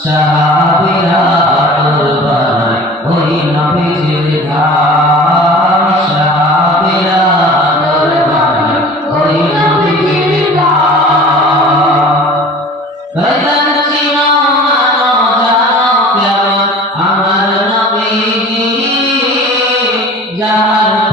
সাহাবীরা দরবারে ওই নবীজির ধাম সাহাবীরা দরবারে ওই নবীজির ধাম বদন চিনো মানো জানো প্যার আমার নবীজি যার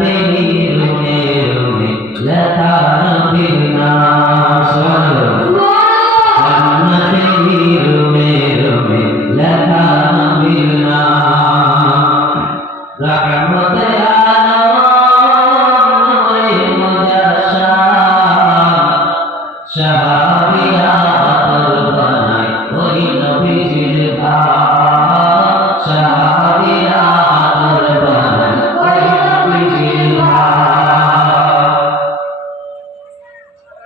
Amém.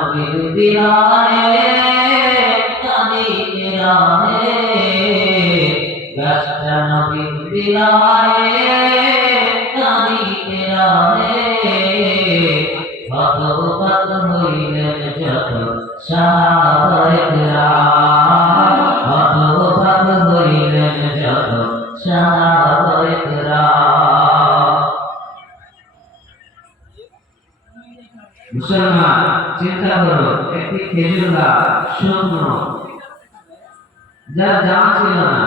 নবীর দিয়ারে কাঁদিতে রাহে ব্যস্ত নবীর দিয়ারে কাঁদিতে রাহে ভগবত হইলেন যত সাগরা ভগবত হইলেন যত সাগরা মুসলমান চিন্তা করো একটি খেজুর গাছ শূন্য। যা জানা ছিল না